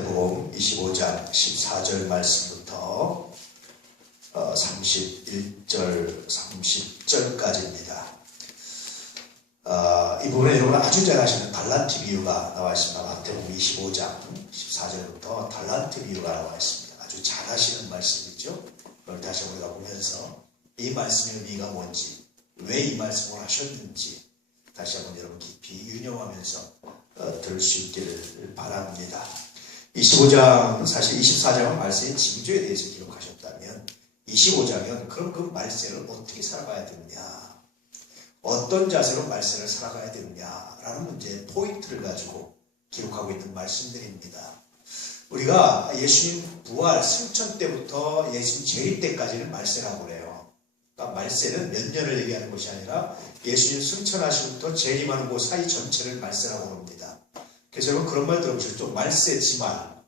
마태복음 25장 14절 말씀부터 31절, 30절까지입니다. 이 부분에 여러분 아주 잘 아시는 달란트 비유가 나와 있습니다. 마태복음 25장 14절부터 달란트 비유가 나와 있습니다. 아주 잘 아시는 말씀이죠. 그걸 다시 우리가 보면서 이 말씀의 의미가 뭔지, 왜 이 말씀을 하셨는지 다시 한번 여러분 깊이 유념하면서 들을 수 있기를 바랍니다. 25장, 사실 24장은 말세의 징조에 대해서 기록하셨다면 25장은 그럼 그 말세를 어떻게 살아가야 되느냐, 어떤 자세로 말세를 살아가야 되느냐라는 문제의 포인트를 가지고 기록하고 있는 말씀들입니다. 우리가 예수님 부활, 승천 때부터 예수님 재림 때까지는 말세라고 그래요. 그러니까 말세는 몇 년을 얘기하는 것이 아니라 예수님 승천하시부터 재림하는 그 사이 전체를 말세라고 합니다. 그래서 여러분 그런 말 들어보셨죠? 말세지말.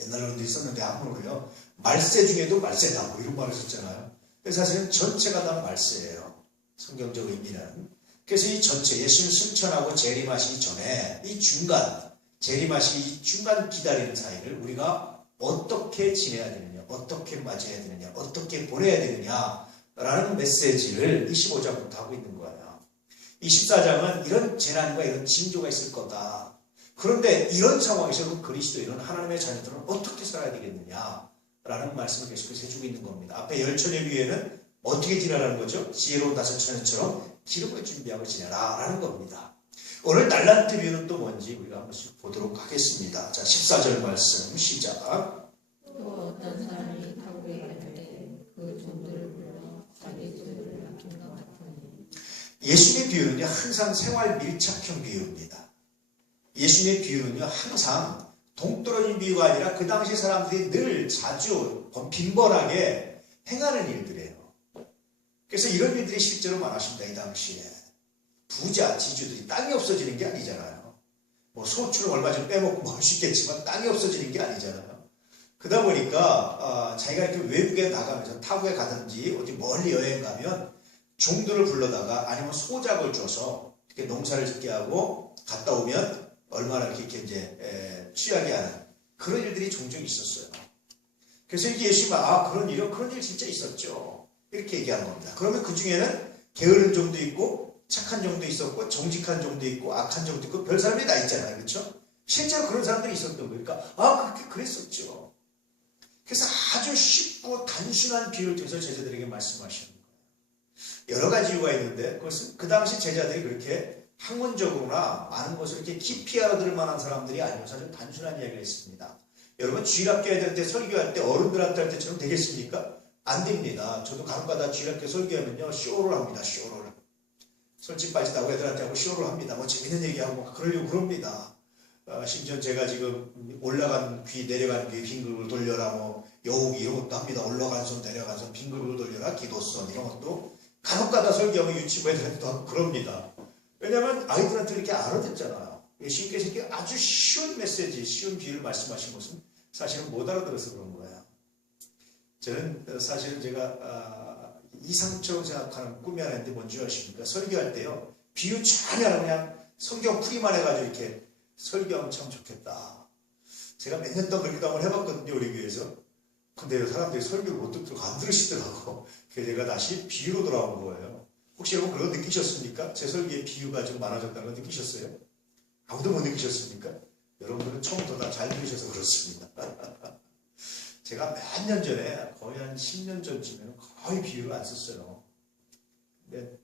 옛날 어른들이 썼는데 한문으로요. 말세 중에도 말세다. 뭐 이런 말을 썼잖아요. 그래서 사실은 전체가 다 말세예요. 성경적 의미는. 그래서 이 전체, 예수님 승천하고 재림하시기 전에 이 중간, 재림하시기 이 중간 기다리는 사이를 우리가 어떻게 지내야 되느냐, 어떻게 맞이해야 되느냐, 어떻게 보내야 되느냐라는 메시지를 25장부터 하고 있는 거예요. 24장은 이런 재난과 이런 징조가 있을 거다. 그런데 이런 상황에서 그리스도인은 하나님의 자녀들은 어떻게 살아야 되겠느냐라는 말씀을 계속해서 해주고 있는 겁니다. 앞에 열처녀 비유에는 어떻게 지내라는 거죠? 지혜로운 다섯 처녀처럼 기름을 준비하고 지내라라는 겁니다. 오늘 달란트 비유는 또 뭔지 우리가 한 번씩 보도록 하겠습니다. 자, 14절 말씀 시작. 또 어떤 사람이 탁구에 갈 때 그 종들을 불러 자기 소유를 맡긴 것 같으니. 예수님의 비유는요, 항상 생활 밀착형 비유입니다. 예수님의 비유는요, 항상 동떨어진 비유가 아니라 그 당시 사람들이 늘 자주 빈번하게 행하는 일들이에요. 그래서 이런 일들이 실제로 많았습니다. 이 당시에 부자 지주들이 땅이 없어지는 게 아니잖아요. 뭐 소출을 얼마 전 빼먹고 먹을 수 있겠지만 땅이 없어지는 게 아니잖아요. 그러다 보니까 자기가 이렇게 외국에 나가면서 타국에 가든지 어디 멀리 여행 가면 종들을 불러다가 아니면 소작을 줘서 이렇게 농사를 짓게 하고 갔다 오면 얼마나 이렇게 이제 취하게 하는 그런 일들이 종종 있었어요. 그래서 이게 예수님이 그런 일 진짜 있었죠. 이렇게 얘기하는 겁니다. 그러면 그 중에는 게으른 종도 있고 착한 종도 있었고 정직한 종도 있고 악한 종도 있고 별 사람이 다 있잖아요. 그렇죠? 실제로 그런 사람들이 있었던 거예요. 그러니까 그렇게 그랬었죠. 그래서 아주 쉽고 단순한 비유를 통해서 제자들에게 말씀하시는 거예요. 여러 가지 이유가 있는데 그것은 그 당시 제자들이 그렇게 학문적으로나 많은 것을 이렇게 깊이 알아들을 만한 사람들이 아니어서 아주 단순한 이야기를 했습니다. 여러분 주일학교 애들 때 설교할 때 어른들한테 할 때처럼 되겠습니까? 안 됩니다. 저도 간혹가다 주일학교 설교하면요 쇼를 합니다. 쇼를. 솔직 빠지다고 애들한테 하고 쇼를 합니다. 뭐 재밌는 얘기하고 그러려고 그럽니다. 심지어 제가 지금 올라간 귀 내려간 귀 빙글을 돌려라 뭐 여우기 이런 것도 합니다. 올라간 손 내려간 손 빙글을 돌려라 기도선 이런 것도 간혹가다 설교하면 유치부 애들한테도 하고 그럽니다. 왜냐하면 아이들한테 이렇게 알아듣잖아요. 예수님께서 이렇게 아주 쉬운 메시지, 쉬운 비유를 말씀하신 것은 사실은 못 알아들어서 그런 거예요. 저는 사실은 제가 이상처럼 생각하는 꿈이 하나 있는데 뭔지 아십니까? 설교할 때요. 비유 전혀 안 하고 그냥 성경 풀이만 해가지고 이렇게 설교하면 참 좋겠다. 제가 몇 년 동안 그렇게 한번 해봤거든요. 우리 교회에서. 근데 사람들이 설교를 못 듣고 안 들으시더라고. 그래서 제가 다시 비유로 돌아온 거예요. 혹시 여러분 그런 거 느끼셨습니까? 제 설교에 비유가 좀 많아졌다는 거 느끼셨어요? 아무도 못 느끼셨습니까? 여러분들은 처음부터 다 잘 들으셔서 그렇습니다. 제가 몇 년 전에 거의 한 10년 전쯤에는 거의 비유를 안 썼어요. 근데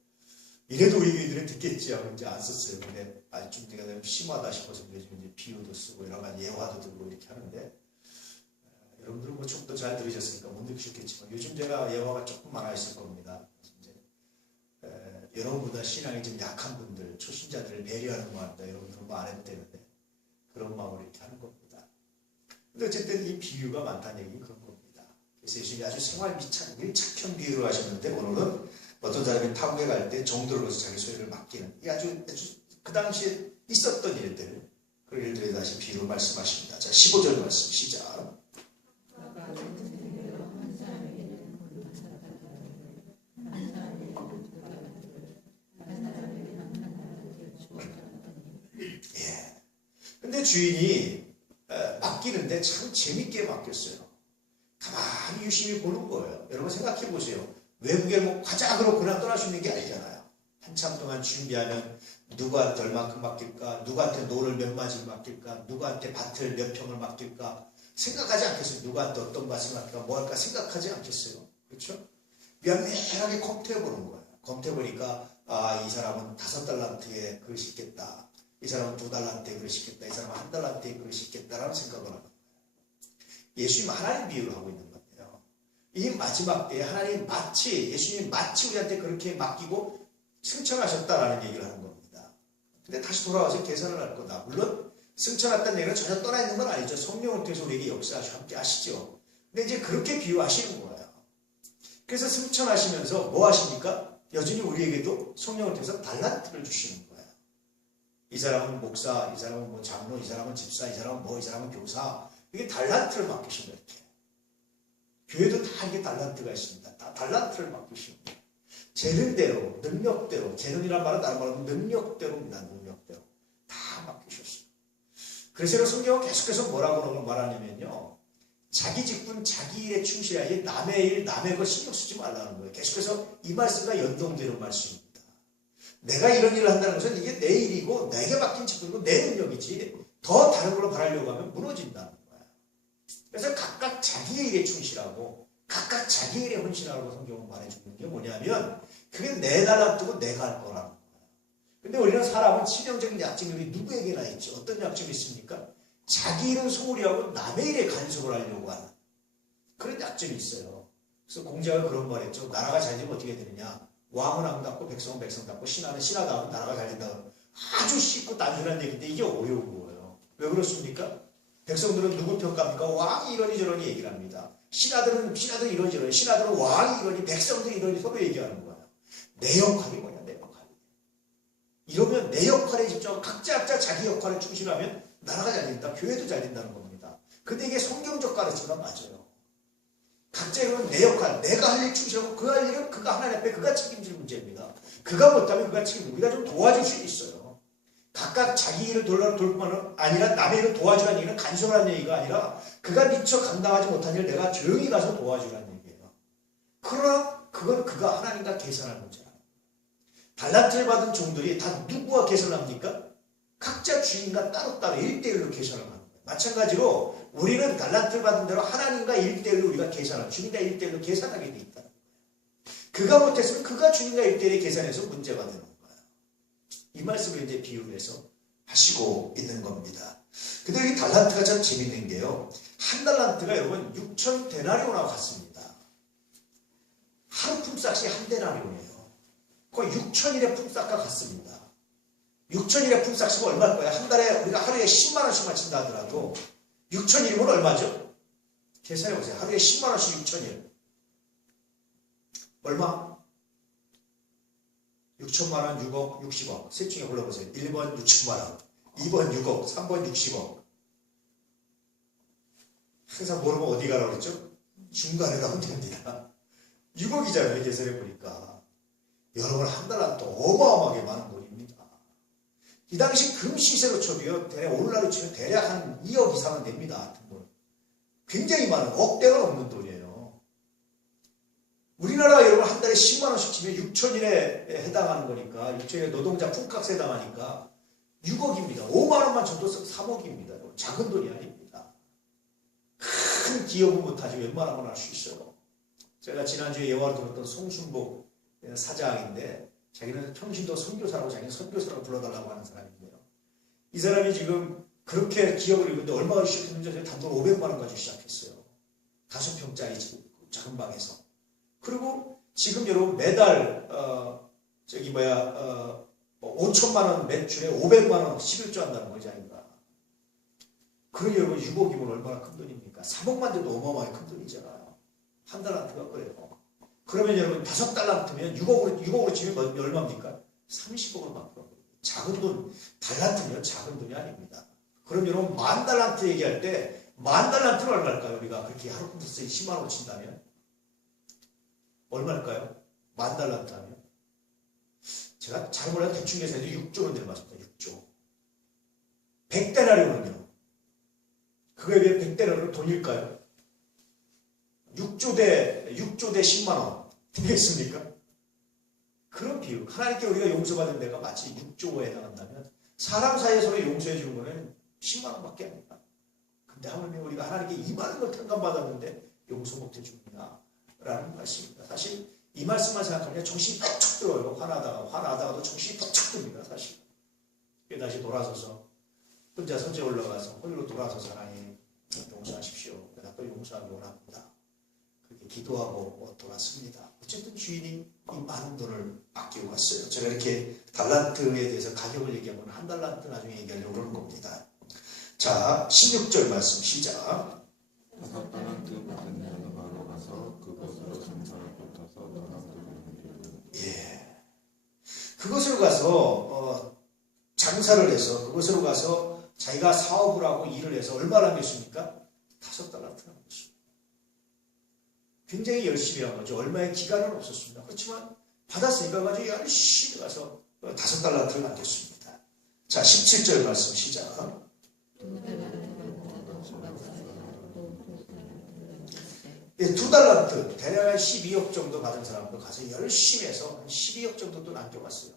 이래도 우리 교인들은 듣겠지 하고 이제 안 썼어요. 근데 좀 제가 좀 심하다 싶어서 요즘 이제 비유도 쓰고 여러 가지 예화도 들고 이렇게 하는데 여러분들은 뭐 조금 더 잘 들으셨으니까 못 느끼셨겠지만 요즘 제가 예화가 조금 많아 있을 겁니다. 이제 여러분보다 신앙이 좀 약한 분들, 초신자들을 배려하는 것 같다. 여러분들은 뭐 안 해도 되는데 그런 마음으로 이렇게 하는 겁니다. 근데 어쨌든 이 비유가 많다는 얘기는 그런 겁니다. 그래서 예수님이 아주 생활 밀착형 비유를 하셨는데 오늘은 어떤 사람이 타국에 갈 때 종들로서 자기 소유를 맡기는 이 아주 그 당시에 있었던 일들 그 일들에 다시 비유로 말씀하십니다. 자, 15절 말씀 시작. 예. 근데 주인이 맡기는데 참 재밌게 맡겼어요. 가만히 유심히 보는 거예요. 여러분 생각해 보세요. 외국에 뭐 과작으로 그냥 떠날 수 있는 게 아니잖아요. 한참 동안 준비하면 누구한테 얼마큼 맡길까? 누구한테 노를 몇 마디 맡길까? 누구한테 밭을 몇 평을 맡길까? 생각하지 않겠어요. 누구한테 어떤 밭을 맡길까? 뭐 할까? 생각하지 않겠어요. 그렇죠? 면밀하게 검토해 보는 거예요. 검토해 보니까 이 사람은 5달란트에 그릇이 있겠다. 이 사람은 2달란트에 그릇이 있겠다. 이 사람은 1달란트에 그릇이 있겠다라는 생각을 하는 거예요. 예수님 하나님 비유를 하고 있는 건데요. 이 마지막 때에 하나님 예수님 마치 우리한테 그렇게 맡기고 승천하셨다라는 얘기를 하는 겁니다. 근데 다시 돌아와서 계산을 할 거다. 물론 승천했다는 얘기는 전혀 떠나 있는 건 아니죠. 성령을 통해서 우리에게 역사하시고 함께 하시죠. 근데 이제 그렇게 비유하시는 거예요. 그래서 승천하시면서 뭐 하십니까? 여전히 우리에게도 성령을 통해서 달란트를 주시는 거예요. 이 사람은 목사, 이 사람은 뭐 장로, 이 사람은 집사, 이 사람은 뭐, 이 사람은 교사. 이게 달란트를 맡기신 거예요. 이렇게. 교회도 다 이게 달란트가 있습니다. 다 달란트를 맡기신 거예요. 재능대로, 능력대로, 재능이란 말은 다른 말로 능력대로입니다. 능력대로. 다 맡기셨어요. 그래서 성경은 계속해서 뭐라고 말하냐면요. 자기 직분, 자기 일에 충실해야지 남의 일, 남의 것 신경 쓰지 말라는 거예요. 계속해서 이 말씀과 연동되는 말씀입니다. 내가 이런 일을 한다는 것은 이게 내 일이고 내게 맡긴 직분이고 내 능력이지 더 다른 걸로 바라려고 하면 무너진다는 거예요. 그래서 각각 자기의 일에 충실하고 각각 자기의 일에 헌신하라고 성경은 말해주는 게 뭐냐면 그게 내 달란트고 내가 할 거라는 거예요. 근데 우리는 사람은 치명적인 약점이 누구에게나 있죠. 어떤 약점이 있습니까? 자기 일은 소홀히 하고 남의 일에 간섭을 하려고 하는 그런 약점이 있어요. 그래서 공자가 그런 말 했죠. 나라가 잘 되면 어떻게 되느냐. 왕은 왕답고 백성은 백성답고 신하는 신하다면 나라가 잘 된다. 아주 쉽고 단순한 얘기인데 이게 어려운 거예요. 왜 그렇습니까? 백성들은 누구 평가합니까? 왕이 이러니 저러니 얘기를 합니다. 신하들은 이러니 저러니 신하들은 왕이 이러니 백성들이 이러니 서로 얘기하는 거예요. 내 역할이 뭐냐 내 역할이. 이러면 내 역할에 집중하고 각자 자기 역할에 충실하면 나라가 잘 된다. 교회도 잘 된다는 겁니다. 근데 이게 성경적 가르침은 맞아요. 각자 이러면 내 역할, 내가 할 일 충실하고 그 할 일은 그가 하나님 앞에 그가 책임질 문제입니다. 그가 못하면 그가 책임질 우리가 좀 도와줄 수 있어요. 각각 자기 일을 돌볼 뿐만 아니라 남의 일을 도와주라는 얘기는 간섭하는 얘기가 아니라 그가 미처 감당하지 못한 일을 내가 조용히 가서 도와주라는 얘기예요. 그러나 그건 그가 하나님과 계산할 문제예요. 달란트를 받은 종들이 다 누구와 계산합니까? 각자 주인과 따로따로 1대1로 계산을 하는 거예요. 마찬가지로 우리는 달란트를 받은 대로 하나님과 1대1로 우리가 계산하고 주님과 1대1로 계산하게 돼 있다. 그가 못했으면 그가 주님과 1대1에 계산해서 문제가 되는 거예요. 이 말씀을 이제 비유를 해서 하시고 있는 겁니다. 근데 이 달란트가 참 재밌는 게요. 한 달란트가 여러분 6천 데나리온하고 같습니다. 하루 품삯이 한 데나리온이에요. 거의 6천일의 품삯과 같습니다. 6천일의 품삯이 얼마일 거야? 한 달에 우리가 하루에 10만 원씩만 친다 하더라도 6천일이면 얼마죠? 계산해 보세요. 하루에 10만 원씩 6천일. 얼마? 6천만 원, 6억, 60억. 셋 중에 골라보세요. 1번 6천만 원, 2번 6억, 3번 60억. 항상 모르면 어디 가라고 그랬죠? 중간에 가면 됩니다. 6억이잖아요. 계산해 보니까. 여러분 한 달란트 어마어마하게 많은 돈입니다. 이 당시 금 시세로 쳐도요. 대략 오늘날로 치면 대략 한 2억 이상은 됩니다. 같은 돈. 굉장히 많은 억대가 넘는 돈이에요. 우리나라가 여러분 한 달에 10만 원씩 치면 6천일에 해당하는 거니까 6천일에 노동자 품값에 해당하니까 6억입니다. 5만 원만 줘도 3억입니다. 작은 돈이 아닙니다. 큰 기업은 못하지 웬만하면 할 수 있어요. 제가 지난주에 예화로 들었던 송순복 사장인데 자기는 평신도 선교사라고 자기는 선교사라고 불러달라고 하는 사람인데요. 이 사람이 지금 그렇게 기업을 이루는데 얼마나 시작했는지 단돈 500만 원 가지고 시작했어요. 5평짜리 작은 방에서. 그리고 지금 여러분 매달 5천만 원 매출에 500만 원 11조 한다는 거죠. 자기가. 그러니 여러분 6억이면 얼마나 큰 돈입니까? 3억만 돼도 어마어마하게 큰 돈이잖아요. 한 달란트가 그래요. 그러면 여러분 5달란트면 6억으로 치면 얼마입니까? 30억을 받는 거예요. 작은 돈, 달란트면 작은 돈이 아닙니다. 그럼 여러분 10,000달란트 얘기할 때 10,000달란트는 얼마일까요? 우리가 그렇게 하루 품삯 10만 원 친다면 얼마일까요? 10,000달란트 하면 제가 잘 몰라도 대충 계산해도 6조 원 되는 것 같습니다. 6조. 100데나리온은요? 그거에 비해 100대는 돈일까요? 6조 대 10만 원 되겠습니까? 그런 비유. 하나님께 우리가 용서받은 데가 마치 6조에 해당한다면 사람 사이에 서로 용서해 주는 거는 10만 원밖에 안 됩니다. 근데 하나님 우리가 하나님께 이 많은 걸 평간받았는데 용서 못 해줍니다. 라는 말씀입니다. 사실 이 말씀만 생각하면 정신이 퍽쩍 들어요. 화나다가도 정신이 퍽쩍 듭니다. 사실. 다시 돌아서서 혼자 선제 올라가서 홀로 돌아서서 하나님 용서하십시오. 내가 또 용서하기 원합니다. 그렇게 기도하고 돌았습니다. 어쨌든 주인이 이 많은 돈을 아끼고 갔어요. 제가 이렇게 달란트에 대해서 가격을 얘기하면 한 달란트 나중에 얘기하려고 그러는 겁니다. 자, 16절 말씀 시작. 5달란트 받은 자는 바로 가서 그것으로 장사를 붙어서 예. 그것으로 가서 장사를 해서 그것으로 가서 자기가 사업을 하고 일을 해서 얼마나 하겠습니까? 5달란트 한 것입니다. 굉장히 열심히 한 거죠. 얼마의 기간은 없었습니다. 그렇지만 받았으니까 가지고 열심히 가서 5달란트를 남겼습니다. 자, 17절 말씀 시작. 예, 2달란트, 대략 12억 정도 받은 사람도 가서 열심히 해서 12억 정도 또 남겨왔어요.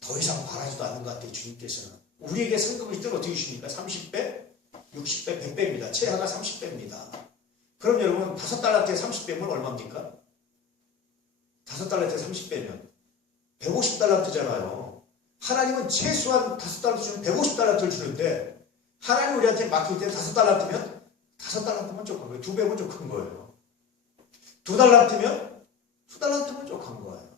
더 이상 바라지도 않는 것 같아요, 주님께서는. 우리에게 성금을 줄 때는 어떻게 주십니까? 30배, 60배, 100배입니다. 최하가 30배입니다. 그럼 여러분, 5달란트에 30배면 얼마입니까? 5달란트에 30배면 150달란트잖아요. 하나님은 최소한 5달란트 주면 150달란트를 주는데, 하나님 우리한테 맡길 때는 5달란트면 5달란트면 족한 거예요. 2배면 족한 거예요. 2달란트면 2달란트면 족한 거예요.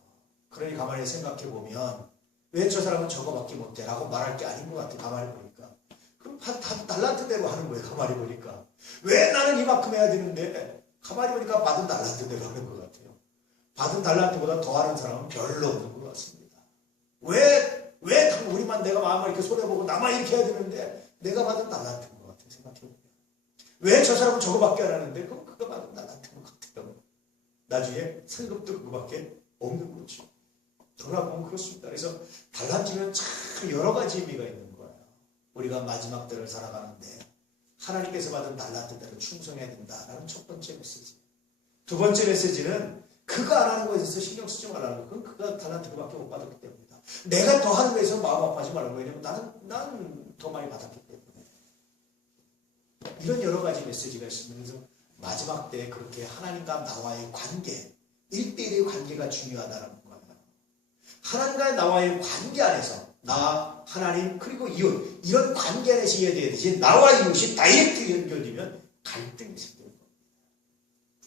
그러니 가만히 생각해 보면 왜 저 사람은 저거밖에 못해? 라고 말할 게 아닌 것 같아. 가만히 보니까. 그럼 다 달란트대로 하는 거예요. 가만히 보니까. 왜 나는 이만큼 해야 되는데? 가만히 보니까 받은 달란트대로 하는 것 같아요. 받은 달란트보다 더 하는 사람은 별로 없는 것 같습니다. 왜 우리만 내가 마음을 이렇게 손해보고 나만 이렇게 해야 되는데 내가 받은 달란트인 것 같아요. 생각해보면. 왜 저 사람은 저거밖에 안 하는데? 그럼 그거 받은 달란트인 것 같아요. 나중에 상급도 그거밖에 없는 거죠. 돌아보면 그렇습니다. 그래서 달란트는 참 여러 가지 의미가 있는 거예요. 우리가 마지막 때를 살아가는데 하나님께서 받은 달란트대로 충성해야 된다라는 첫 번째 메시지. 두 번째 메시지는 그거 안 하는 거에 대해서 신경 쓰지 말라는 거. 그건 그가 달란트 그밖에 못 받았기 때문이다. 내가 더 하는 거에 대해서 마음 아파하지 말라는 거예요. 왜냐면 나는 더 많이 받았기 때문에. 이런 여러 가지 메시지가 있습니다. 그래서 마지막 때 그렇게 하나님과 나와의 관계, 1대1의 관계가 중요하다는 거예요. 하나님과 나와의 관계 안에서 나, 하나님, 그리고 이웃 이런 관계 안에서 해야 되지 나와 이웃이 다이렉트 연결되면 갈등이 생기는 겁니다.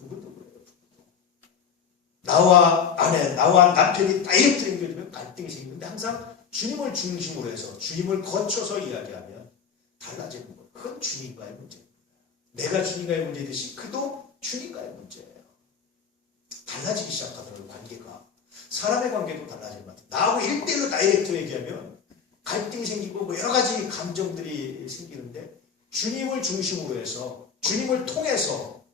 누구도 그래요. 나와 아내, 나와 남편이 다이렉트 연결되면 갈등이 생기는데 항상 주님을 중심으로 해서 주님을 거쳐서 이야기하면 달라지는 거예요. 그건 주님과의 문제입니다. 내가 주님과의 문제듯이 그도 주님과의 문제예요. 달라지기 시작하더라고요. 관계가. 사람의 관계도 달라질 것 같아요. 나하고 1대1로 다이렉트 얘기하면 갈등이 생기고 뭐 여러 가지 감정들이 생기는데 주님을 중심으로 해서 주님을 통해서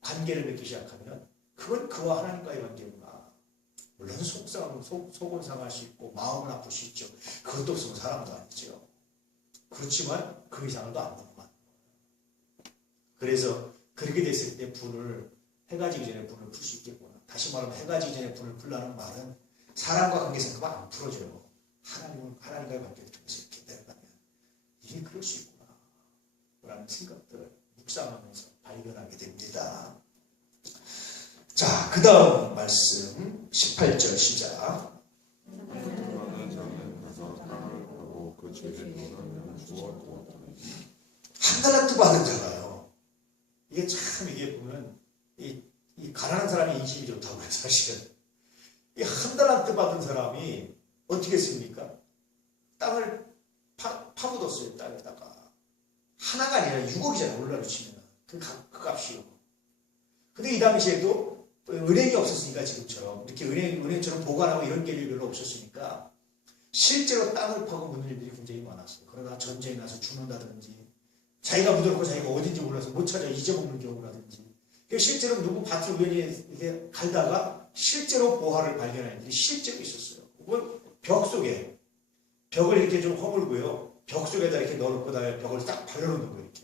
관계를 맺기 시작하면 그건 그와 하나님과의 관계구나. 물론 속은 상할 수 있고 마음은 아플 수 있죠. 그것도 없으면 사람도 아니죠. 그렇지만 그 이상은 안 넘어가는 거예요. 그래서 그렇게 됐을 때 해가 지기 전에 불을 풀 수 있겠구나. 다시 말하면 해가 지기 전에 불을 풀라는 말은 사람과 관계에서 그만 안 풀어져요. 하나님과의 관계를 통해서 이렇게 된다면 이게 그럴 수 있구나 라는 생각들을 묵상하면서 발견하게 됩니다. 자, 그 다음 말씀 18절 시작. 많은 자는 가서 땅을 파고 그 집에 들어가면 주었고 한 달란트 받은 자가요. 이게 참 이게 보면 이 가난한 사람이 인심이 좋다고요. 사실은 이 한 달란트 받은 사람이 어떻게 했습니까? 땅을 파묻었어요. 땅에다가 하나가 아니라 6억이잖아요. 올라로 치면 그 값이요. 근데 이 당시에도 은행이 없었으니까 지금처럼 이렇게 은행처럼 보관하고 이런 게 별로 없었으니까 실제로 땅을 파고 묻는 일들이 굉장히 많았어요. 그러다 전쟁이 나서 죽는다든지 자기가 묻어놓고 자기가 어딘지 몰라서 못 찾아 잊어먹는 경우라든지 실제로 누구 밭을 우연히 이렇게 갈다가 실제로 보화를 발견한 일이 실제로 있었어요. 그건 벽 속에 벽을 이렇게 좀 허물고요. 벽 속에다 이렇게 넣어놓고 다음에 벽을 딱 발려놓는 거예요. 이렇게.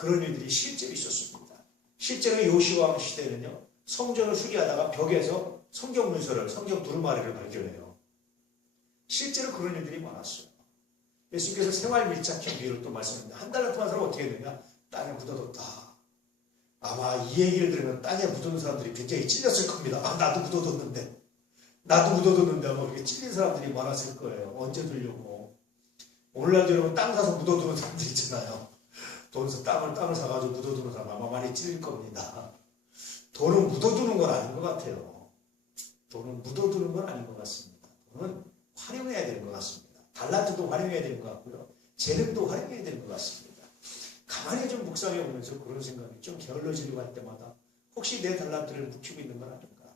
그런 일들이 실제로 있었습니다. 실제로 요시왕 시대는요, 성전을 수리하다가 벽에서 성경 문서를, 성경 두루마리를 발견해요. 실제로 그런 일들이 많았어요. 예수님께서 생활 밀착형 비유를 또 말씀합니다. 한 달러 동안 사람 어떻게 했느냐? 땅에 묻어뒀다. 아마 이 얘기를 들으면 땅에 묻어둔 사람들이 굉장히 찔렸을 겁니다. 아, 나도 묻어뒀는데. 나도 묻어뒀는데 아마 그렇게 찔린 사람들이 많았을 거예요. 언제 들려고. 오늘날도 여러분 땅 사서 묻어두는 사람들 있잖아요. 돈에서 땅을 사가지고 묻어두는 사람 아마 많이 찔릴 겁니다. 돈은 묻어두는 건 아닌 것 같아요. 돈은 묻어두는 건 아닌 것 같습니다. 돈은 활용해야 되는 것 같습니다. 달란트도 활용해야 되는 것 같고요. 재능도 활용해야 되는 것 같습니다. 가만히 좀 묵상해 보면서 그런 생각이 좀 게을러지려고 할 때마다 혹시 내 달란트를 묵히고 있는 건 아닌가.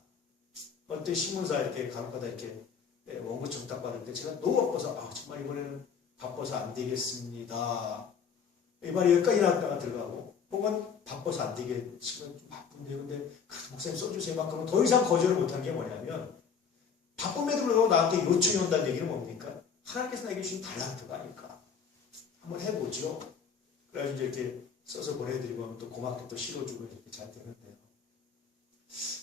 어떤 신문사 이렇게 간혹가다 이렇게 원고 청탁 받을 때 제가 너무 바빠서 정말 이번에는 바빠서 안 되겠습니다. 이 말이 여기까지 나왔다가 들어가고 혹은 바빠서 안 되겠지만 좀 바쁜데 근데 목사님 써주세요 막 그러면 더 이상 거절을 못한 게 뭐냐면 바쁨에도 불구하고 나한테 요청이 온다는 얘기는 뭡니까? 하나님께서 나에게 주신 달란트가 아닐까. 한번 해보죠. 그래가지고 이제 이렇게 써서 보내드리고 하면 또 고맙게 또 실어주고 이렇게 잘 되는데요.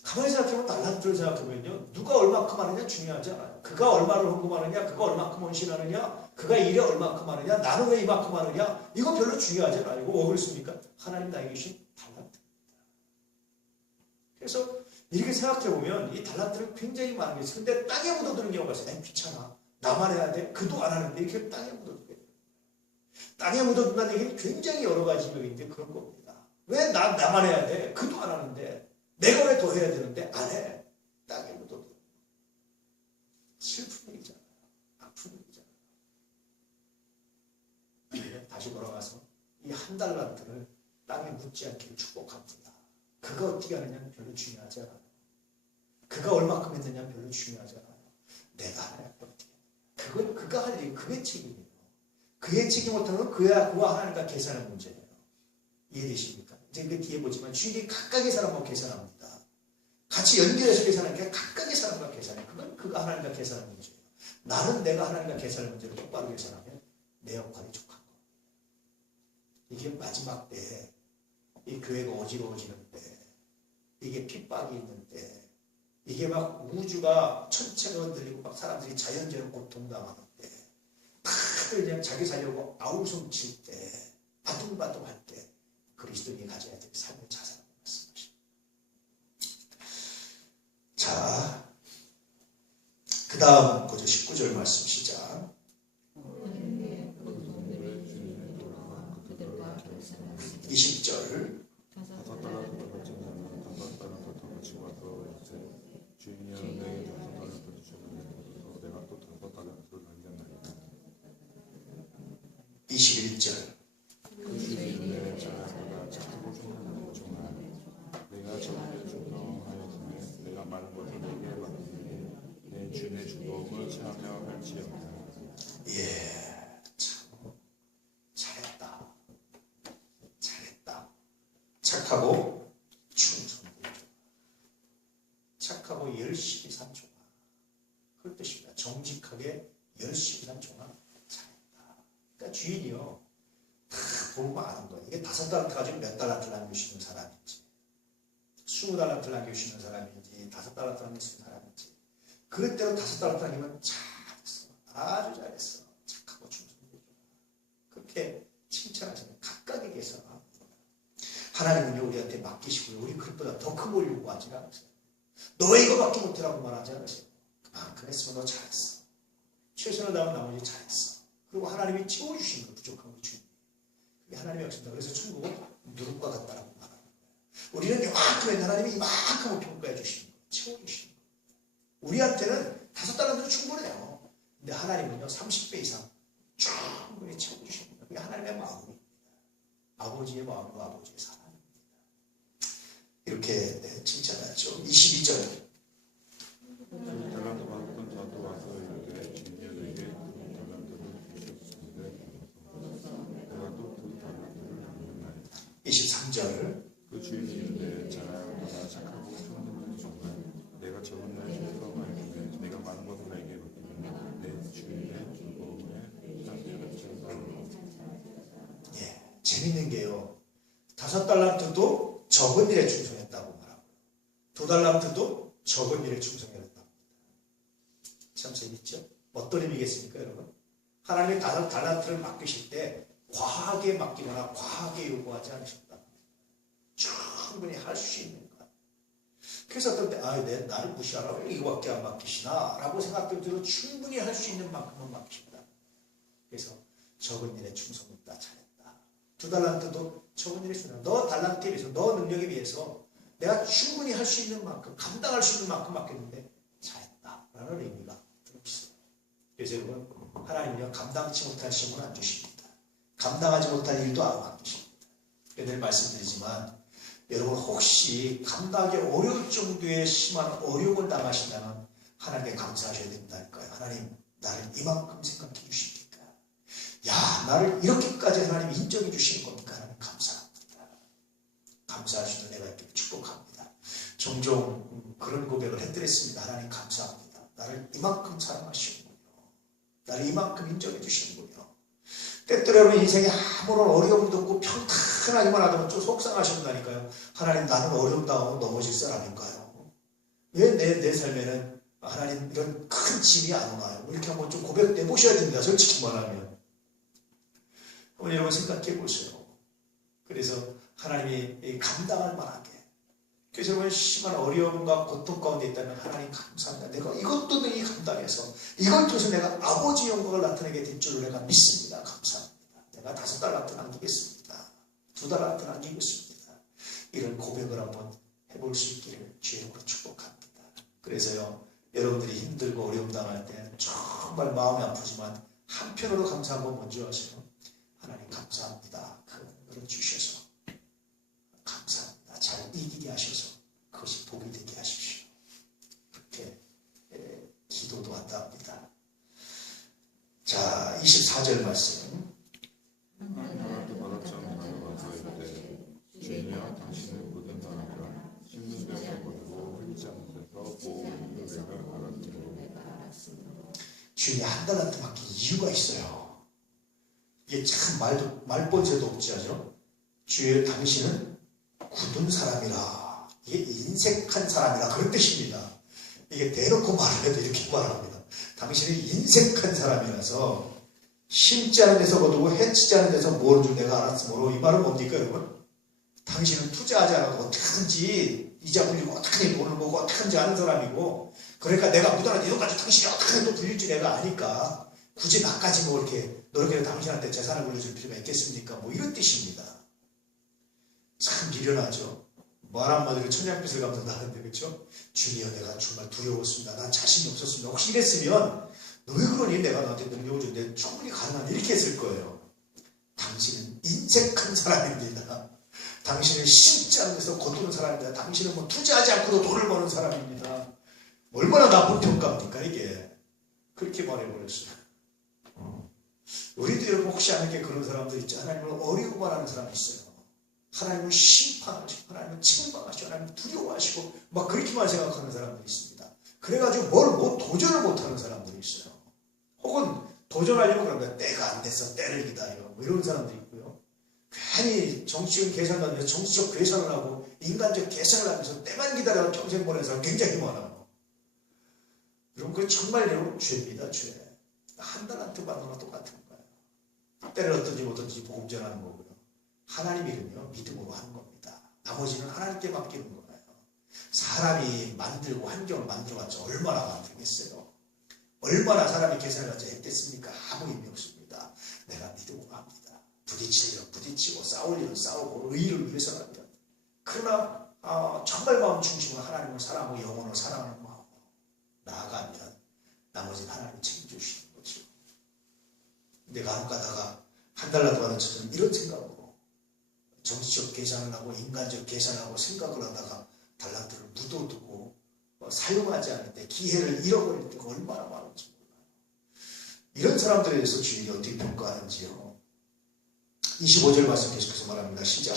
가만히 생각해보면 달란트를 생각해보면요. 누가 얼마큼 하느냐 중요하지 않아요. 그가 얼마를 헌금하느냐, 그가 얼마큼 헌신하느냐, 그가 일에 얼마큼 하느냐, 나는 왜 이만큼 하느냐, 이거 별로 중요하지 않아요. 이거 왜 그렇습니까? 하나님 나에게 주신 달란트입니다. 그래서 이렇게 생각해보면 이 달란트는 굉장히 많은 게 있어요. 근데 땅에 묻어두는 경우가 있어요. 귀찮아. 나만 해야 돼. 그도 안 하는데 이렇게 땅에 묻어두게 돼요. 땅에 묻어둔다는 얘기는 굉장히 여러 가지 의미인데 그런 겁니다. 왜 나만 해야 돼? 그도 안 하는데 내가 왜 더 해야 되는데 안 해. 땅에 묻어둬. 슬픈 얘기잖아요. 아픈 얘기잖아요. 다시 돌아가서 이 한 달란트를 땅에 묻지 않기를 축복합니다. 그가 어떻게 하느냐는 별로 중요하지 않아요. 그가 얼마큼 했느냐는 별로 중요하지 않아요. 내가 하나님 어떻게 그건 그가 할 일, 그의 책임이에요. 그의 책임 못하는 건 그와 하나님과 계산의 문제예요. 이해되십니까? 이제 그 뒤에 보지만 주인이 각각의 사람과 계산합니다. 같이 연결해서 계산하는 게 각각의 사람과 계산해. 그건 그가 하나님과 계산하는 문제예요. 나는 내가 하나님과 계산하는 문제를 똑바로 계산하면 내 역할이 족한 거예요. 이게 마지막 때에 이 교회가 어지러워지는 때, 이게 핍박이 있는 때, 이게 막 우주가 천체가 흔들리고 막 사람들이 자연재해로 고통당하는 때, 다들 그냥 자기 살려고 아우성칠 때, 바둥바둥할 때, 그리스도인이 가져야 될 삶의 자세라고 말씀하십니다. 자, 그 다음 구절 19절 말씀 시작. 20절. 다섯 달란트를 가진 자는 다섯 달란트 더 가지고 와서 주인이 내게 다섯 달란트를 주고 내가 또 다섯 달란트를 남겼나이다. 21절. 그 주인의 자녀가 착하고 충성하는 종아, 내가 저에게 충성하였으며 내가 많은 것을 내게 맡기니 내 주인의 주도움을 참여할지어다. 예, 참 잘했다. 착하고 충성되고 착하고 열심히 산 종아. 그런 뜻입니다. 정직하게 열심히 산 종아 잘했다. 그러니까 주인이요 다 보고만 아는 거예요. 이게 5달란트 가지고 몇 달란트를 남겨주시는 사람인지 20달란트를 남겨주시는 사람인지 5달란트 남겨주시는 사람인지 그럴 때로 5달란트 남기면 잘했어. 아주 잘했어. 착하고 충성되고 그렇게 칭찬하시는 각각에게서 하나님은요 우리한테 맡기시고요. 우리 그것보다 더 큰 걸 요구하지 않으세요. 너 이거밖에 못해라고 말하지 않으세요. 그만큼 했으면 너 잘했어. 최선을 다하면 나머지 잘했어. 그리고 하나님이 채워주시는 거 부족한 거 주님. 그게 하나님의 역사입니다. 그래서 천국은 누룩과 같다라고 말하는 거예요. 우리는 이만큼 했는데 하나님이 이만큼을 평가해 주시는 거예요. 채워주시는 거예요. 우리한테는 5달란트도 충분해요. 근데 하나님은요 30배 이상 충분히 채워주시는 거예요. 그게 하나님의 마음입니다. 아버지의 마음과 아버지의 사랑입니다. 이렇게 칭찬하죠. 22절. 달란트 받았던 자도 와서 이르되 주인에게 달란트를 주셨으되 내가 또 그 달란트를 남겼나이다. 23절. 그 주인이 이르되 자녀가 착하고 충성된 종아, 내가 적은 날에 충성하였으며 내가 많은 것을 내게 맡기니 내 주인의 주도움에 참여할지어다. 예, 재밌는 게요. 5달란트도 적은 일에 충성했다고 말하고 2달란트도 적은 일에 충성했다고. 참 재밌죠? 어떤 의미겠습니까, 여러분? 하나님이 달란트를 맡기실 때 과하게 맡기거나 과하게 요구하지 않으신다. 충분히 할 수 있는 것. 그래서 어떤 때 나를 무시하라 왜 이거밖에 안 맡기시나 라고 생각될 대로 충분히 할 수 있는 만큼은 맡기신다. 그래서 적은 일에 충성했다, 잘했다. 2달란트도 적은 일에 충성했다. 너 달란트에 비해서, 너 능력에 비해서 내가 충분히 할 수 있는 만큼, 감당할 수 있는 만큼 맡겼는데 잘했다 라는 의미가 들어있어요. 그래서 여러분, 하나님은요 감당치 못할 시험은 안 주십니다. 감당하지 못할 일도 안 맡기십니다. 늘 말씀드리지만 여러분 혹시 감당하기 어려울 정도의 심한 어려움을 당하신다면 하나님께 감사하셔야 된다니까요. 하나님 나를 이만큼 생각해 주십니까? 야 나를 이렇게까지 하나님 인정해 주시는 겁니까? 하나님 감사합니다. 감사하시는 내가 이렇게 축복합니다. 종종 그런 고백을 해드렸습니다. 하나님 감사합니다. 나를 이만큼 사랑하시는군요. 나를 이만큼 인정해 주시는군요. 때때로 여러분 인생에 아무런 어려움도 없고 평탄하기만 하다면 좀 속상하신다니까요. 하나님 나는 어려움 당하고 넘어질 사람인가요? 왜 내 삶에는 하나님 이런 큰 짐이 안 오나요? 이렇게 한번 좀 고백해 보셔야 됩니다. 솔직히 말하면. 한번 여러분 생각해 보세요. 그래서 하나님이 감당할 만하게. 그래서 여러분 심한 어려움과 고통 가운데 있다면 하나님 감사합니다. 내가 이것도 능히 감당해서 이것 통해서 내가 아버지 영광을 나타내게 될 줄을 내가 믿습니다. 감사합니다. 내가 5달란트 남기겠습니다. 2달란트 남기겠습니다. 이런 고백을 한번 해볼 수 있기를 주의 이름으로 축복합니다. 그래서요 여러분들이 힘들고 어려움 당할 때 정말 마음이 아프지만 한편으로 감사한 건 뭔지 아세요? 하나님 감사합니다. 그 은혜를 주셔서 감사합니다. 잘 이기게 하셔서 그것이 복이 되게 하십시오. 그렇게 기도도 한다 합니다. 자 24절 말씀. 하나님께 받았자면 나와 이르되 주님이여 당신은 모든 나라가 힘든 데서 버리고 흘리지 않는 데서 보호하는 내가 알았으므로. 주님이 1달란트 맡긴 이유가 있어요. 이게 참 말본세도 없지 하죠. 주여 당신은 굳은 사람이라, 이게 인색한 사람이라 그런 뜻입니다. 이게 대놓고 말을 해도 이렇게 말합니다. 당신은 인색한 사람이라서 심지 않은 데서 거두고 해치지 않은 데서 모은 줄 내가 알았으므로. 이 말은 뭡니까 여러분? 당신은 투자하지 않아도 어떻게든지 이자 불리고 어떻게든지 돈을 모으고 어떻게든지 하는 사람이고, 그러니까 내가 무단한 이동까지 당신이 어떻게 또 불릴지 내가 아니까 굳이 나까지 뭐 이렇게 너렇게 당신한테 재산을 물려줄 필요가 있겠습니까? 뭐 이런 뜻입니다. 참 미련하죠. 말 한마디로 천냥빚을 감당하는데, 그렇죠? 주님이여 내가 정말 두려웠습니다. 난 자신이 없었습니다. 혹시 이랬으면 너 왜 그러니? 내가 너한테 능력을 줬는데 충분히 가능한 이렇게 했을 거예요. 당신은 인색한 사람입니다. 당신은 심지 않은 데서 거두는 사람입니다. 당신은 뭐 투자하지 않고도 돈을 버는 사람입니다. 얼마나 나쁜 평가입니까 이게. 그렇게 말해버렸어요. 우리도 여러분 혹시 않게 그런 사람들 있죠. 하나님을 어려워만 하는 사람이 있어요. 하나님을 심판하시고 하나님을 책망하시고 하나님을 두려워하시고 막 그렇게만 생각하는 사람들이 있습니다. 그래가지고 도전을 못하는 사람들이 있어요. 혹은 도전하려면 그런가 때가 안 돼서 때를 기다려 뭐 이런 사람들이 있고요. 괜히 정치적 계산을 하면서 정치적 계산을 하고 인간적 계산을 하면서 때만 기다려 평생 보낸 사람 굉장히 많아요. 여러분 그건 정말 여러분 죄입니다. 죄. 1달란트 받는 거랑 똑같은 거예요. 때를 어떤지 못하든지 복음 전하는 거고요. 하나님 이름이요 믿음으로 하는 겁니다. 나머지는 하나님께 맡기는 거예요. 사람이 만들고 환경을 만들어봤자 얼마나 만들겠어요. 얼마나 사람이 계산을 하자 했겠습니까? 아무 의미 없습니다. 내가 믿음으로 합니다. 부딪힐 일은 부딪히고 싸울 일은 싸우고 의의를 위해서라면. 그러나 정말 마음 중심으로 하나님을 사랑하고 영혼을 사랑하는 마음으로 나아가면 나머지는 하나님이 책임져주시는 거죠. 근데 간혹 가다가 1달란트 받은 저는 이런 생각으로 정치적 계산을 하고 인간적 계산을 하고 생각을 하다가 달란트를 묻어두고 사용하지 않을 때 기회를 잃어버릴 때가 얼마나 많은지 몰라요. 이런 사람들에 대해서 주님이 어떻게 평가하는지요. 25절 말씀 계속해서 말합니다. 시작.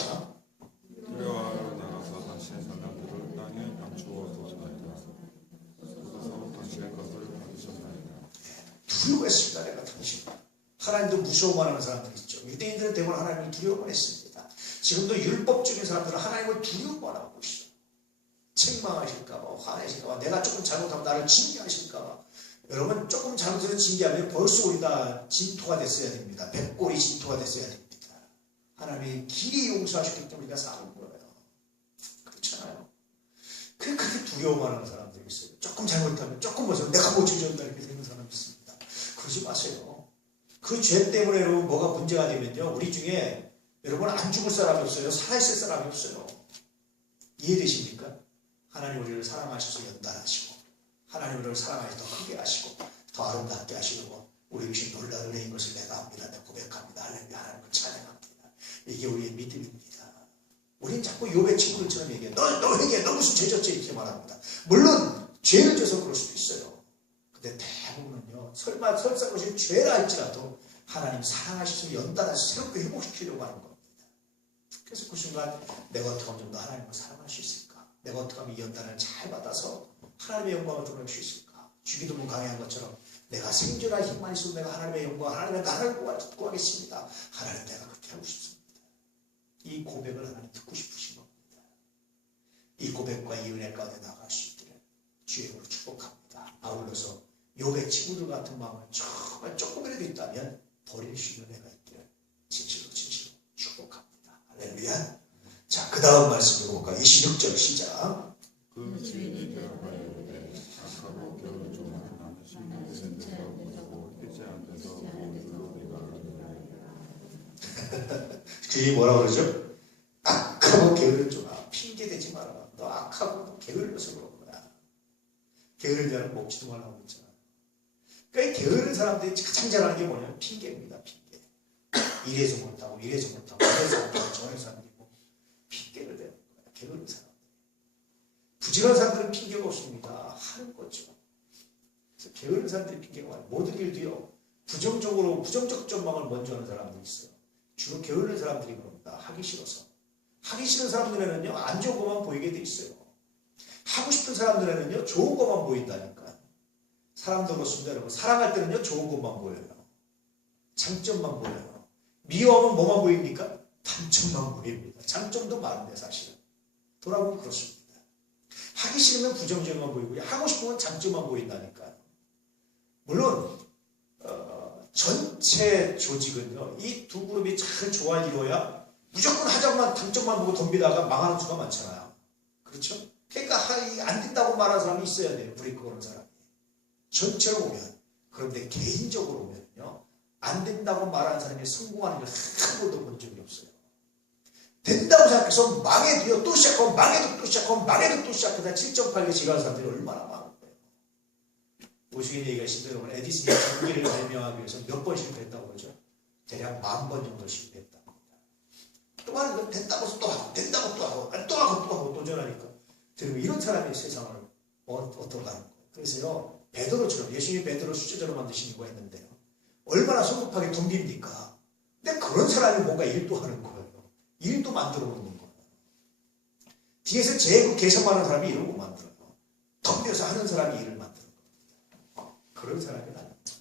두려워하여 나가서 당신의 사람들을 땅에 감추어 뒀나이다. 그래서 당신의 것을 받으셨나이다. 두려워했습니다. 내가 당신. 하나님도 무서워만 하는 사람들이 있죠. 유대인들은 대부분 하나님을 두려워만 했습니다. 지금도 율법적인 사람들은 하나님을 두려워만 하고 있어. 책망하실까봐, 화내실까봐, 내가 조금 잘못하면 나를 징계하실까봐. 여러분, 조금 잘못해서 징계하면 벌써 우리 다 진토가 됐어야 됩니다. 백골이 진토가 됐어야 됩니다. 하나님이 길이 용서하셨기 때문에 우리가 사는 거예요. 그렇잖아요. 그렇게 두려워만 하는 사람들이 있어요. 조금 잘못하면, 조금 벗으면 내가 못 죄졌다 이렇게 되는 사람이 있습니다. 그러지 마세요. 그 죄 때문에 여러분 뭐가 문제가 되면요. 우리 중에 여러분 안 죽을 사람이 없어요. 살아있을 사람이 없어요. 이해되십니까? 하나님 우리를 사랑하셔서 연단하시고 하나님 우리를 사랑하셔서 더 크게 하시고 더 아름답게 하시고 우리 주신 놀라운 은혜인 것을 내가 압니다. 내가 고백합니다. 할렐루야. 하나님을 찬양합니다. 이게 우리의 믿음입니다. 우린 자꾸 욥의 친구들처럼 얘기해요. 너 회개해. 너 무슨 죄 졌지? 이렇게 말합니다. 물론 죄를 져서 그럴 수도 있어요. 근데 대부분은요. 설사 그것이 죄라 할지라도 하나님 사랑하셔서 연단하셔서 새롭게 회복시키려고 하는 겁니다. 그래서 그 순간 내가 어떻게 하면 좀 더 하나님을 사랑할 수 있을까? 내가 어떻게 하면 이 연단을 잘 받아서 하나님의 영광을 드러낼 수 있을까? 주기도문 강의한 것처럼 내가 생존할 힘만 있어도 내가 하나님의 영광, 하나님의 나라를 구하겠습니다. 하나님 내가 그렇게 하고 싶습니다. 이 고백을 하나님 듣고 싶으신 겁니다. 이 고백과 이 은혜 가운데 나갈 수 있기를 주의 이름으로 축복합니다. 아울러서 욥의 친구들 같은 마음을 정말 조금이라도 있다면 버릴 수 있는 은혜가 있기를 진실로 축복합니다. 할렐루야. 자, 그 다음 말씀 읽어볼까요? 26절 시작. 그 주인이 대답하였되 악하고 게으른 종아 나는 신문에 내가 보고 해지 안 돼서 모르로 내가 아느냐. 주인이 뭐라고 그러죠? 악하고 게으른 종아 핑계대지 마라. 너 악하고 게을러서 그런 거야. 게으른 자는 먹지도 말라고 했잖아. 그러니까 게으른 사람들이 가장 잘하는 게 뭐냐면 핑계입니다. 핑계. 이래서 못하고 이래서 못하고 저래서 못하고 저래서 안 되고 핑계를 대는 거야. 게으른 사람. 부지런한 사람들은 핑계가 없습니다. 하는 거죠. 그래서 게으른 사람들이 핑계가 많아요. 모든 일도요. 부정적 전망을 먼저 하는 사람들이 있어요. 주로 게으른 사람들이 그럽니다. 하기 싫어서. 하기 싫은 사람들에는요. 안 좋은 것만 보이게 돼 있어요. 하고 싶은 사람들에는요. 좋은 것만 보인다니까. 사람도 그렇습니다. 여러분. 사랑할 때는요. 좋은 것만 보여요. 장점만 보여요. 미워하면 뭐만 보입니까? 단점만 보입니다. 장점도 많은데 사실은. 돌아보면 그렇습니다. 하기 싫으면 부정적만 보이고요. 하고 싶으면 장점만 보인다니까요. 물론 전체 조직은요. 이 두 그룹이 잘 조화를 이루어야 무조건 하자만 단점만 보고 덤비다가 망하는 수가 많잖아요. 그렇죠? 그러니까 안 된다고 말하는 사람이 있어야 돼요. 브레이크 거는 사람이. 전체로 보면. 그런데 개인적으로 보면요. 안 된다고 말하는 사람이 성공하는 걸 한 번도 본 적이 없어요. 된다고 생각해서 망해도요. 또 시작하고 망해도 또 시작하고 망해도 또 시작하다 7.8개 지나는 사람들이 얼마나 많은 거예요. 오시긴 얘기가 있습니다. 여러분 에디슨이 전기를 발명하기 위해서 몇 번 실패했다고 그러죠? 대략 10,000번 정도 실패했다고 합니다. 또 하는 건 된다고 해서 또 하고 된다고 또 하고 또 하고 또 하고 도전하니까 그리고 이런 사람이 세상을 얻어가는 거예요. 그래서요. 베드로처럼 예수님이 베드로 수제자로 만드신 이유가 있는데요. 얼마나 성급하게 덤빕니까? 근데 그런 사람이 뭔가 일도 하는 거예요. 일도 만들어 놓는 거예요. 뒤에서 제일 계산하는 사람이 일을 못 만들어요. 덤벼서 하는 사람이 일을 만드는 겁니다. 그런 사람이 아닙니다.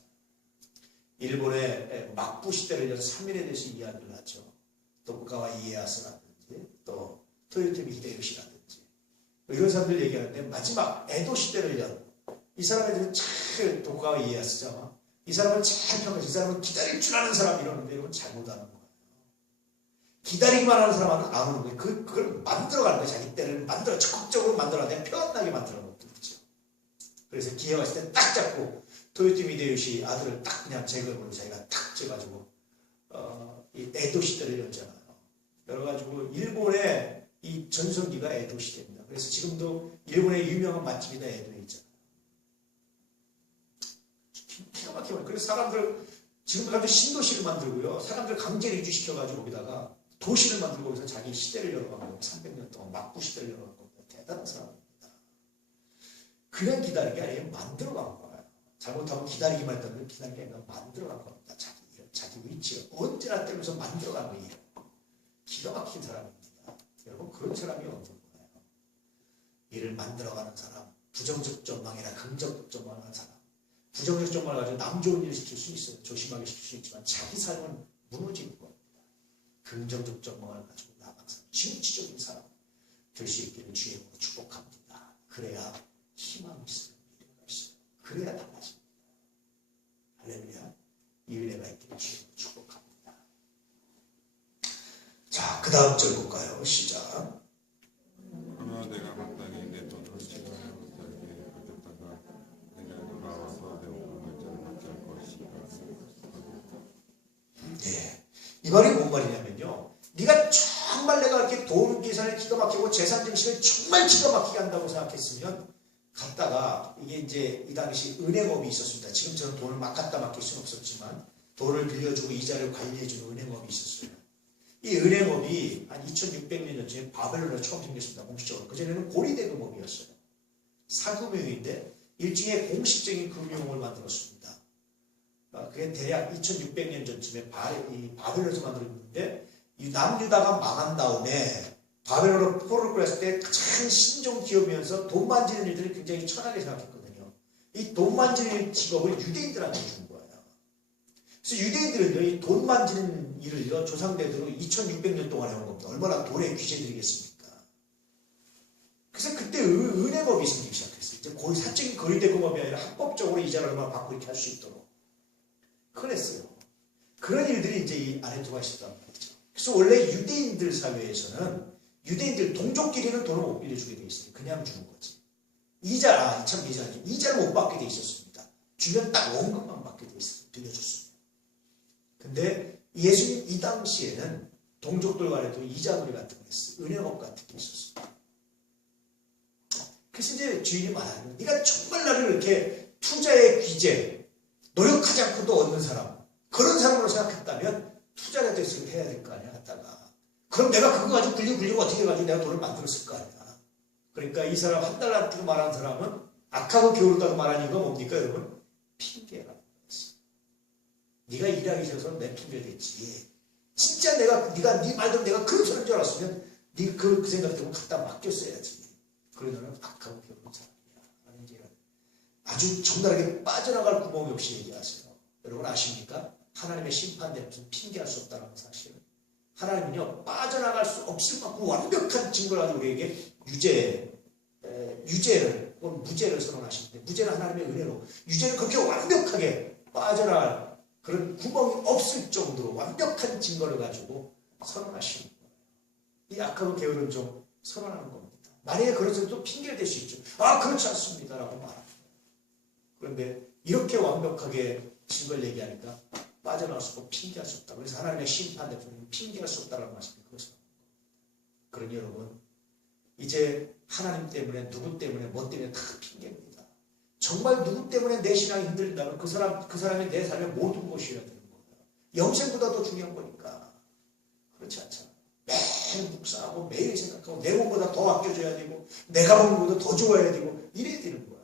일본의 막부 시대를 연 3일에 대해서 이야기를 하죠. 도쿠가와 이에야스라든지 또 토요토미 히데요시라든지 이런 사람들 얘기하는데 마지막 에도 시대를 연 이 사람들은 잘 도쿠가와 이에야스잖아. 이 사람은 잘 평가해서 이 사람은 기다릴 줄 아는 사람 이러는데 이건 잘못하는 거예요. 기다리기만 하는 사람은 안 오는 거예요. 그걸 만들어가는 거예요. 자기 때를 만들어 적극적으로 만들어가는데 편안하게 만들어가는 것도 있죠. 그래서 기회가 있을 때 딱 잡고 토요토미 히데요시 아들을 딱 그냥 제거해버리고 자기가 딱 째가지고 이 에도 시대를 열잖아요. 그래가지고 일본의 이 전성기가 에도 시대입니다. 그래서 지금도 일본의 유명한 맛집이다 에도에 있잖아요. 기가 막히면 그래서 사람들 지금 사람들 신도시를 만들고요. 사람들 강제로 이주시켜가지고 거기다가 도시를 만들고 거기서 자기 시대를 열어간 거예요. 300년 동안 막부 시대를 열어간 겁니다. 대단한 사람입니다. 그냥 기다린 게 아니에요. 만들어간 거예요. 잘못하면 기다리기만 했다면 기다린 게 아니라 만들어간 겁니다. 자기 위치를 언제나 때면서 만들어간 거예요. 기가 막힌 사람입니다. 여러분 그런 사람이 없는 거예요. 일을 만들어가는 사람, 부정적 전망이나 긍정적 전망하는 사람. 부정적 전망을 가지고 남 좋은 일을 시킬 수 있어요. 조심하게 시킬 수 있지만 자기 삶은 무너지는 겁니다. 긍정적 전망을 가지고 나가는 될 수 있기를 주의 이름으로 축복합니다. 그래야 희망이 있어요. 미래가 있어요. 그래야 달라집니다. 할렐루야. 이 은혜가 있기를 주의 이름으로 축복합니다. 자, 그 다음 절 볼까요? 시작. 그러나 내가 마땅히 내 돈을 지불하여 못하게 하겠다가 내가 돌아와서 내 온 물자를 받게 할 것이다. 네. 이 말이 뭔 말이냐면요. 네가 정말 내가 이렇게 돈 계산을 기가 막히고 재산 증식을 정말 기가 막히게 한다고 생각했으면 갔다가 이게 이제 이 당시 은행업이 있었습니다. 지금처럼 돈을 막 갖다 맡길 수는 없었지만 돈을 빌려주고 이자를 관리해주는 은행업이 있었어요. 이 은행업이 한 2600년 전쯤에 바벨론에 처음 생겼습니다. 공식적으로. 그전에는 고리대금업이었어요. 사금융인데 일종의 공식적인 금융을 만들었습니다. 그게 대략 2600년 전쯤에 바벨론에서 만들었는데 이 남유다가 망한 다음에 바벨론으로 포로를 끌었을 때 가장 신종 기업이면서 돈 만지는 일들을 굉장히 천하게 생각했거든요. 이 돈 만지는 직업을 유대인들한테 준 거예요. 그래서 유대인들은요, 이 돈 만지는 일을요, 조상대대로 2600년 동안 해온 겁니다. 얼마나 돈의 귀재들이겠습니까? 그래서 그때 은행업이 생기기 시작했어요. 이제 사적인 거리대금업이 아니라 합법적으로 이자를 얼마 받고 이렇게 할 수 있도록. 그랬어요. 그런 일들이 이제 이 안에 들어가 있었단 말이죠. 그래서 원래 유대인들 사회에서는 유대인들 동족끼리는 돈을 못 빌려주게 돼 있어요. 그냥 주는 거지. 이자를 못 받게 돼 있었습니다. 주면 딱 원금만 받게 돼 있어요. 빌려줬습니다. 근데 예수님 이 당시에는 동족들 간에도 이자놀이 같은 게 있어요. 은행업 같은 게 있었어요. 그래서 이제 주인이 말하는, 네가 정말 나를 이렇게 투자의 귀재, 노력하지 않고도 얻는 사람, 그런 사람으로 생각했다면 투자가 됐으면 해야 될 거 아니야, 갖다가. 그럼 내가 그거 가지고 굴리고 어떻게 해가지고 내가 돈을 만들었을 거 아니야. 그러니까 이 사람 한 달란트로 말한 사람은 악하고 게으르다고 말한 이유가 뭡니까, 여러분? 핑계라고 했어. 네가 일하기 싫어서 내 핑계를 댔지. 진짜 네가 네 말대로 내가 그런 소리인 줄 알았으면 네가 그 생각 들으면 갖다 맡겼어야지. 그래 너는 악하고 게으른 사람이야. 라는 이런 아주 적나라하게 빠져나갈 구멍이 없이 얘기하세요. 여러분 아십니까? 하나님의 심판대 앞에서 핑계할 수 없다는 사실을. 하나님은요, 빠져나갈 수 없을 만큼 완벽한 증거를 가지고 우리에게 유죄를 혹은 무죄를 선언하시는데, 무죄는 하나님의 은혜로, 유죄는 그렇게 완벽하게 빠져나갈 그런 구멍이 없을 정도로 완벽한 증거를 가지고 선언하시는 거예요. 이 악하고 게으른 좀 선언하는 겁니다. 만약에 그래서 또 핑계를 댈 수 있죠. 아, 그렇지 않습니다. 라고 말합니다. 그런데 이렇게 완벽하게 증거를 얘기하니까 빠져나갈 수 없고 핑계할 수 없다. 그래서 하나님의 심판 대표는 핑계할 수 없다라는 말씀이 그것을. 그러니 여러분, 이제 하나님 때문에, 누구 때문에, 뭐 때문에 다 핑계입니다. 정말 누구 때문에 내 신앙이 흔들린다면 그 사람이 내 삶의 모든 것이어야 되는 거예요. 영생보다 더 중요한 거니까. 그렇지 않잖아. 매일 묵상하고 매일 생각하고 내 몸보다 더 아껴줘야 되고 내가 먹는 것보다 더 좋아야 되고 이래야 되는 거야.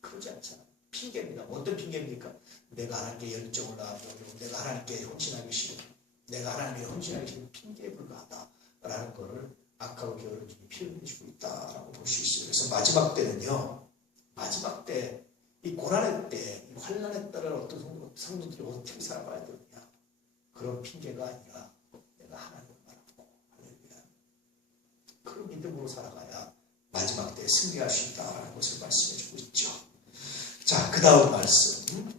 그렇지 않잖아. 핑계입니다. 어떤 핑계입니까? 내가 하나님께 열정을 낳아주고 내가 하나님께 헌신하기 싫어. 내가 하나님께 헌신하기 싫은 핑계에 불과하다라는 것을 악하고 게으른 중에 표현해주고 있다라고 볼 수 있어요. 그래서 마지막 때는요. 마지막 때, 이 고난의 때, 이 환난에 따른 어떤 성도들이 어떻게 살아가야 되느냐. 그런 핑계가 아니라 내가 하나님을 바라고 할렐루야. 그런 믿음으로 살아가야 마지막 때에 승리할 수 있다라는 것을 말씀해주고 있죠. 자, 그 다음 말씀.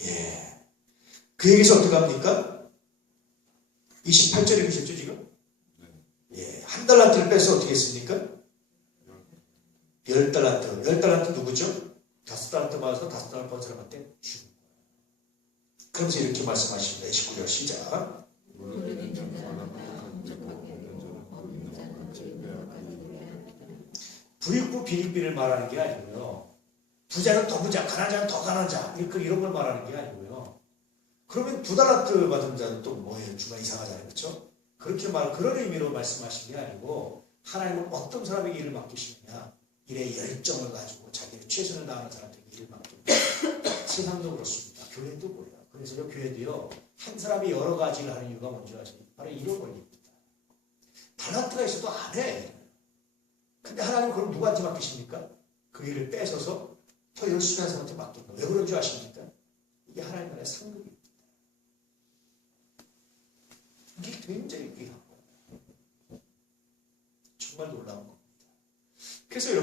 예. 그 얘기에서 어떻게 합니까? 28절에 보셨죠, 지금? 예. 한 달란트를 빼서 어떻게 했습니까? 10달란트. 10달란트 누구죠? 5달란트 받아서 5달란트 받은 사람한테 주는 거예요. 그러면서 이렇게 말씀하십니다. 29절 시작. 부익부 비익비를 말하는 게 아니고요. 부자는 더 부자, 가난한 자는 더 가난한 자, 이런 걸 말하는 게 아니고요. 그러면 2달란트 받은 자는 또 뭐예요? 주가 이상하잖아요. 그렇죠? 그런 의미로 말씀하신 게 아니고 하나님은 어떤 사람에게 일을 맡기시느냐. 일에 열정을 가지고 자기를 최선을 다하는 사람에게 일을 맡깁니다. 세상도 그렇습니다. 교회도 그래요. 그래서 교회도요. 한 사람이 여러 가지 일을 하는 이유가 뭔지 아세요? 바로 이런 원리입니다. 달란트가 있어도 안 해. 근데 하나님 그럼 누구한테 맡기십니까? 그 일을 뺏어서 더 열심히 하는 사람한테 맡깁니다. 왜 그런 줄 아십니까? 이게 하나님 나라의 상급입니다. 이게 굉장히 귀한 거예요. 정말 놀라운 겁니다. 그래서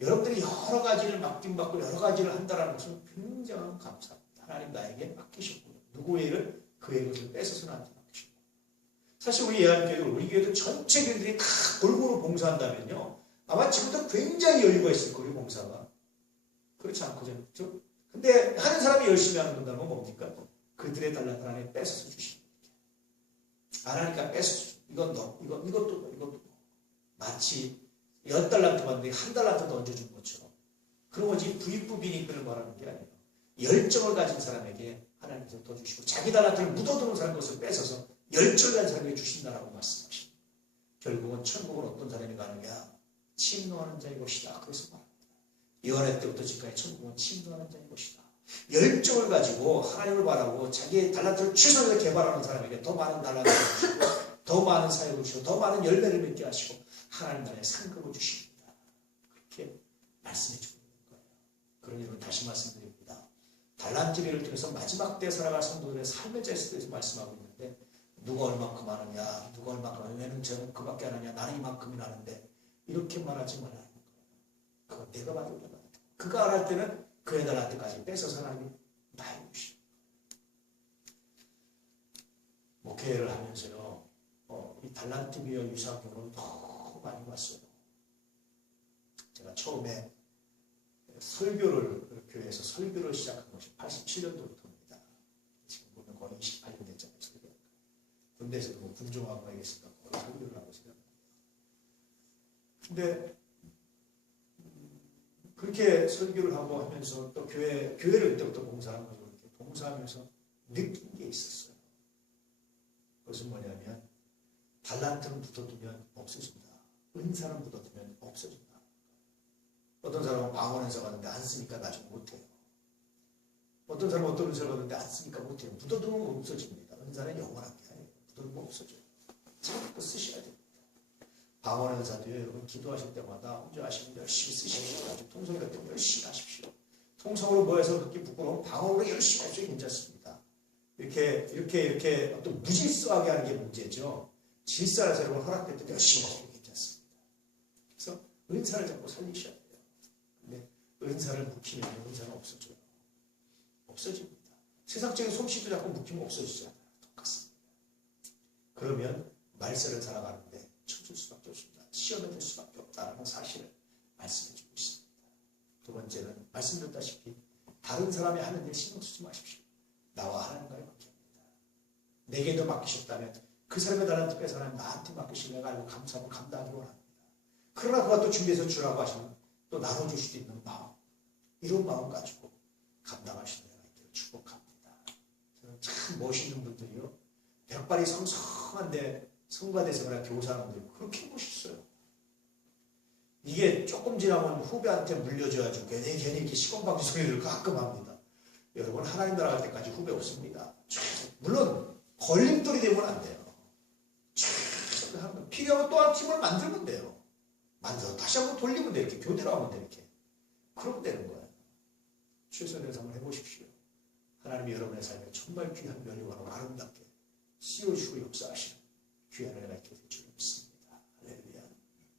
여러분들이 여러 가지를 맡김받고 여러 가지를 한다는 것은 굉장히 감사합니다. 하나님 나에게 맡기셨고 누구의 일을 그의 것을 뺏어서 나한테 맡기셨고 사실 우리 예한교회도 우리 교회도 전체 교회들이 다 골고루 봉사한다면요 아마 지금도 굉장히 여유가 있을 거예요 봉사가. 그렇지 않거든요. 근데 하는 사람이 열심히 하는 건다면 뭡니까? 그들의 달란트 안에 뺏어서 주시는 거죠. 안 하니까 뺏어서 주시는 이건 너, 이것도 너, 이것도 너. 마치 10달란트 받는데 1달란트 얹어준 것처럼 그런 거지 부익부빈익을 말하는 게 아니에요. 열정을 가진 사람에게 하나님께서 더 주시고 자기 달란트를 묻어두는 사람 것을 뺏어서 열정을 가진 사람에게 주신다라고 말씀하십니다. 결국은 천국은 어떤 사람이 가느냐 침노하는 자의 것이다. 그래서 말합니다. 요한의 때부터 지금까지 천국은 침노하는 자의 것이다. 열정을 가지고 하나님을 바라고 자기의 달란트를 최선을 개발하는 사람에게 더 많은 달란트를 주시고 더 많은 사역을 주시고 더 많은 열매를 맺게 하시고 하나님 나라의 상급을 주십니다. 그렇게 말씀해 주고 있는 거예요. 그러니 여러분 다시 말씀드립니다. 달란트비를 통해서 마지막 때 살아갈 성도들의 삶의 제스에 대해서 말씀하고 있는데 누가 얼마큼 하느냐 누가 얼마큼 하느냐 왜는 저는 그밖에 안 하냐 나는 이만큼이나 하는데 이렇게 말하지 말라는 거예요. 그건 내가 받을 거다. 그가 안 할 때는 그의 달란트까지 뺏어서 하나님이 나에게 주십니다. 목회를 하면서요 이 달란트비와 유사교는 너무 많이 봤어요. 제가 처음에 설교를 교회에서 설교를 시작한 것이 87년도부터입니다. 지금 보면 거의 28년 됐잖아요. 설교. 군대에서도 뭐 군종하고 하겠습니다. 거의 설교를 하고 있어요. 근데 그렇게 설교를 하고 하면서 또 교회를 그때부터 봉사한 거죠. 이렇게 봉사하면서 느낀 게 있었어요. 그것은 뭐냐면 달란트는 묻어두면 없어진다. 은사는 묻어두면 없어진다. 어떤 사람은 방언에서 받는데 안 쓰니까 나중에 못해요. 어떤 사람은 어떤 은사를 받는데 안 쓰니까 못해요. 묻어두면 없어집니다. 은사는 영원한 게 아니에요. 묻어두면 없어져요. 자꾸 쓰셔야 됩니다. 방언 은사도요. 여러분 기도하실 때마다 혼자 하시면 열심히 쓰십시오. 통성이 될 때 열심히 하십시오. 통성으로 뭐해서 그렇게 부끄러우면 방언으로 열심히 하셔도 괜찮습니다. 이렇게 어떤 무질서하게 하는 게 문제죠. 질서라서 여러분 허락될 때 열심히 하셔도 괜찮습니다. 그래서 은사를 자꾸 살리셔야 돼요. 근데 은사를 묵히면 은사는 없어져요. 없어집니다. 세상적인 솜씨도 자꾸 묵히면 없어지잖아요. 똑같습니다. 그러면 말세를 살아가는데 쳐줄 수밖에 없습니다. 시험에 들 수밖에 없다는 사실을 말씀해 주고 있습니다. 두 번째는 말씀드렸다시피 다른 사람이 하는 일 신경 쓰지 마십시오. 나와 하나님과의 관계입니다. 내게도 맡기셨다면 그 사람의 달란트 빼서 하나님 나한테 맡기신 내가 알고 감사하고 감당하기 원합니다. 그러나 그가 또 준비해서 주라고 하시면 또 나눠줄 수도 있는 마음 이런 마음 가지고 감당하시는 내가 있기를 축복합니다. 저는 참 멋있는 분들이요. 백발이 성성한데 성가대생이나 교사하는 분들이 그렇게 멋있어요. 이게 조금 지나면 후배한테 물려줘가지고 괜히 이렇게 시건방지 소리를 가끔 합니다. 여러분 하나님 나라 갈 때까지 후배 없습니다. 물론 걸림돌이 되면 안 돼요. 필요하면 또 한 팀을 만들면 돼요. 만들어서 다시 한번 돌리면 돼요. 이렇게 교대로 하면 돼요. 이렇게. 그러면 되는 거예요. 최선의 삶을 해보십시오. 하나님이 여러분의 삶에 정말 귀한 면류관으로 아름답게 씌워주시고 역사하시는 귀한 은혜가 있게 될 줄 믿습니다. 할렐루야.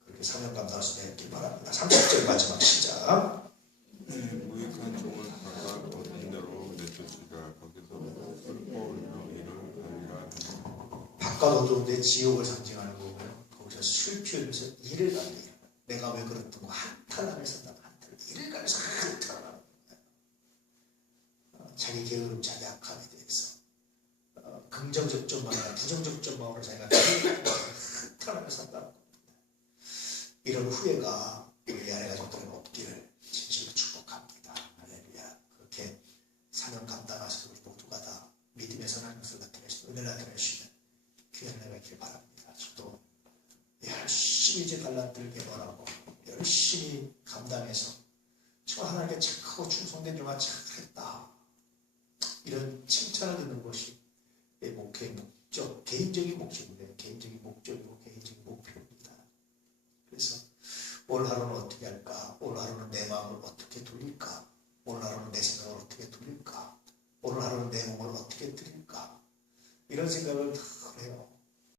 그렇게 사명 감당하시게 되길 바랍니다. 30절 마지막 시작. 무익한 종을 각각 얻은 대로 내쫓으리라. 거기서 슬퍼 울며 이를 갈리라. 바깥 어두운데 지옥을 상징하는 거고요. 거기서 슬피 울면서 이를 갈리라. 내가 왜 그랬던 거 한탄하며 산다고 한탄. 이를 갈려서 한탄하는 거예요. 자기 게으름, 자기 악함에 대해서 긍정적 점만 아니라 부정적 점만으로 자기가 한탄하며 산다는 겁니다. 이런 후회가 우리 안에 가족들은 없기를 진실로 축복합니다. 할렐루야. 그렇게 사명 감당하셔서 우리 모두가 다 믿음의 선한 것을 나타내시고 은혜를 나타내시는 귀한 은혜가 있길 바랍니다. 저도 열심히 제 달란트를 개발하고 열심히 감당해서 정말 하나님께 착하고 충성된 영화 잘했다. 이런 칭찬을 듣는 것이 내 목회의 목적, 개인적인 목적인데 개인적인 목적이고 개인적인 목표입니다. 그래서 오늘 하루는 어떻게 할까? 오늘 하루는 내 마음을 어떻게 돌릴까? 오늘 하루는 내 생각을 어떻게 돌릴까? 오늘 하루는 내 몸을 어떻게 드릴까? 이런 생각을 다 해요.